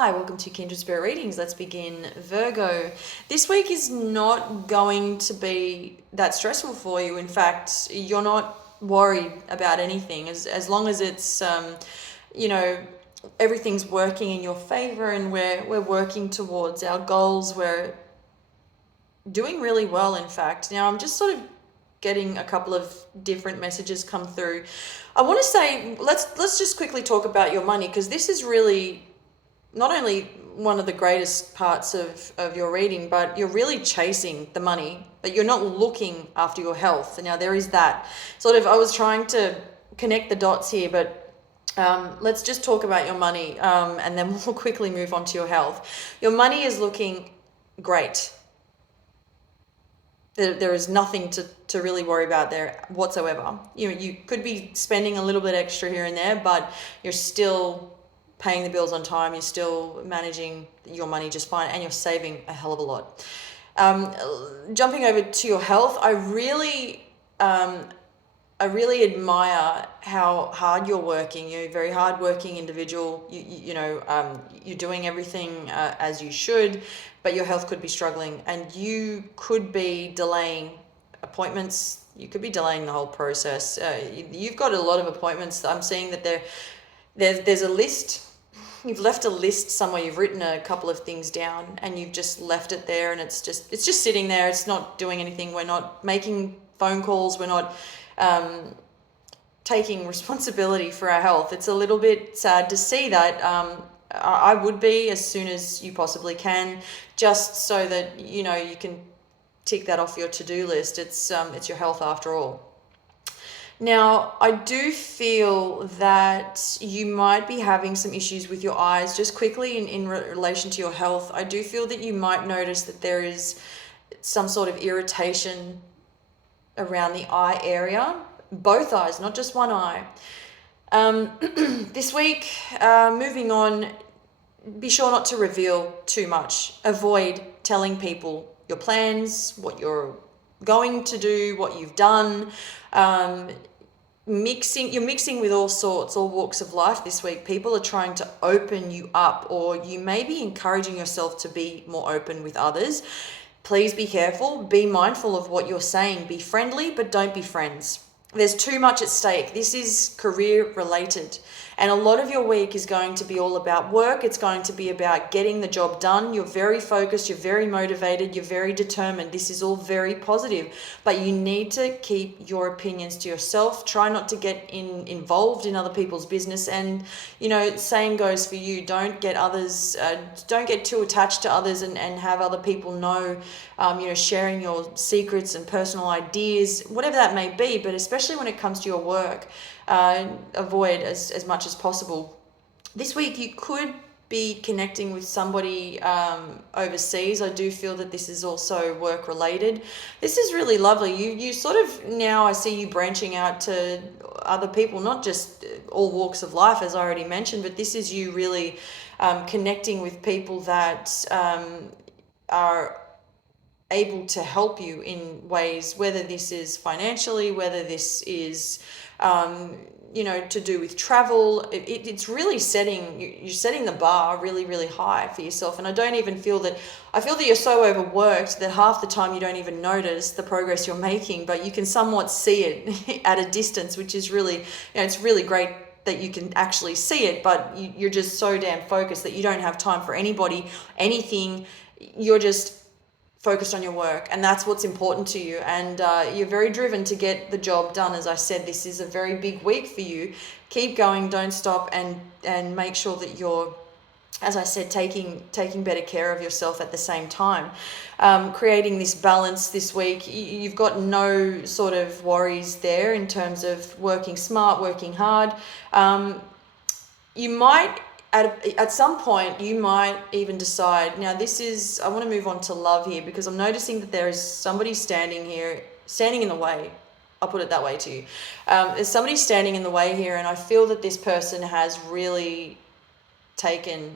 Hi, welcome to Kindred Spirit Readings. Let's begin. Virgo. This week is not going to be that stressful for you. In fact, you're not worried about anything as long as it's, you know, everything's working in your favor and we're working towards our goals. We're doing really well, in fact. Now, I'm just sort of getting a couple of different messages come through. I want to say, let's just quickly talk about your money, because this is really not only one of the greatest parts of your reading, but you're really chasing the money, but you're not looking after your health. Now, there is that sort of, I was trying to connect the dots here, but let's just talk about your money, and then we'll quickly move on to your health. Your money is looking great. There is nothing to really worry about there whatsoever. You could be spending a little bit extra here and there, but you're still paying the bills on time, you're still managing your money just fine, and you're saving a hell of a lot. Jumping over to your health, I really admire how hard you're working. You're a very hardworking individual. You're doing everything as you should, but your health could be struggling, and you could be delaying appointments. You could be delaying the whole process. You've got a lot of appointments. I'm seeing that there's a list. You've left a list somewhere. You've written a couple of things down, and you've just left it there, and it's just sitting there. It's not doing anything. We're not making phone calls. We're not taking responsibility for our health. It's a little bit sad to see that. I would be, as soon as you possibly can, just so that you can tick that off your to-do list. It's your health after all. Now, I do feel that you might be having some issues with your eyes. Just quickly in relation to your health, I do feel that you might notice that there is some sort of irritation around the eye area, both eyes, not just one eye. This week, moving on, be sure not to reveal too much. Avoid telling people your plans, what you're going to do, what you've done. You're mixing with all walks of life this week. People are trying to open you up, or you may be encouraging yourself to be more open with others. Please be careful. Be mindful of what you're saying. Be friendly, but don't be friends. There's too much at stake. This is career related. And a lot of your week is going to be all about work. It's going to be about getting the job done. You're very focused. You're very motivated. You're very determined. This is all very positive. But you need to keep your opinions to yourself. Try not to get involved in other people's business. And, same goes for you. Don't get too attached to others and have other people know, sharing your secrets and personal ideas, whatever that may be. But especially when it comes to your work, avoid as much as possible. This week you could be connecting with somebody overseas. I do feel that this is also work related. This is really lovely. You sort of, now I see you branching out to other people, not just all walks of life, as I already mentioned, but this is you really connecting with people that are able to help you in ways, whether this is financially, whether this is to do with travel. It's really you're setting the bar really, really high for yourself. And I feel that you're so overworked that half the time you don't even notice the progress you're making, but you can somewhat see it at a distance, which is really, it's really great that you can actually see it, but you're just so damn focused that you don't have time for anybody, anything. You're just focused on your work, and that's what's important to you, and you're very driven to get the job done. As I said, this is a very big week for you. Keep going, don't stop, and make sure that you're, as I said, taking better care of yourself at the same time. Creating this balance this week. You've got no sort of worries there in terms of working smart, working hard. You might at some point you might even decide, now I want to move on to love here, because I'm noticing that there is somebody standing in the way. I'll put it that way to you. There's somebody standing in the way here, and I feel that this person has really taken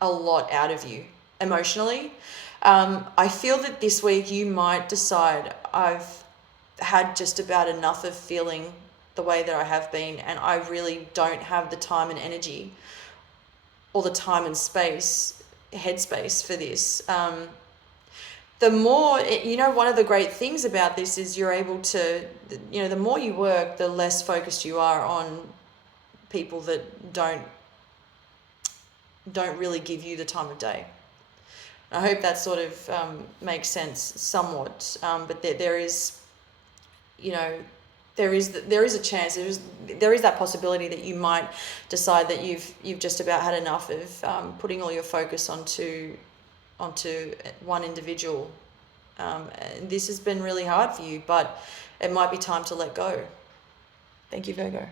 a lot out of you emotionally. I feel that this week you might decide, I've had just about enough of feeling the way that I have been, and I really don't have the time and energy or the time and space, headspace for this. The more, one of the great things about this is you're able to, the more you work, the less focused you are on people that don't really give you the time of day. I hope that sort of makes sense somewhat, but there is, there is a chance, there is that possibility that you might decide that you've just about had enough of putting all your focus onto one individual. And this has been really hard for you, but it might be time to let go. Thank you, Virgo.